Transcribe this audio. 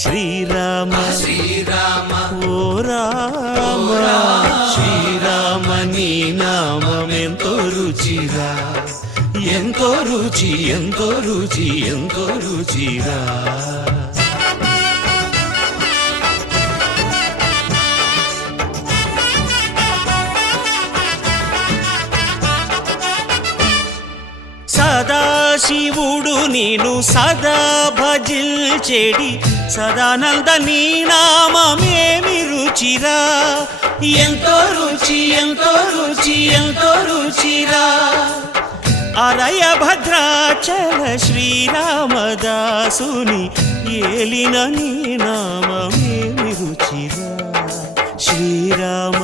శ్రీరామ శ్రీరామ ఓ రామ శ్రీరామ నీ నామం ఎంతో రుచిరా, ఎంతో రుచి ఎంతో రుచి ఎంతో రుచిరా. సదాశివుడు నేను సదా భజిల్చెడి సదానంద నీ నామమేమి రుచిరా, ఎంతో రుచి ఎంతో రుచి ఎంతో రుచిరా. అరయ భద్రాచల శ్రీరామదాసుని ఏలిన నీ నామమేమి రుచిరా. శ్రీరామ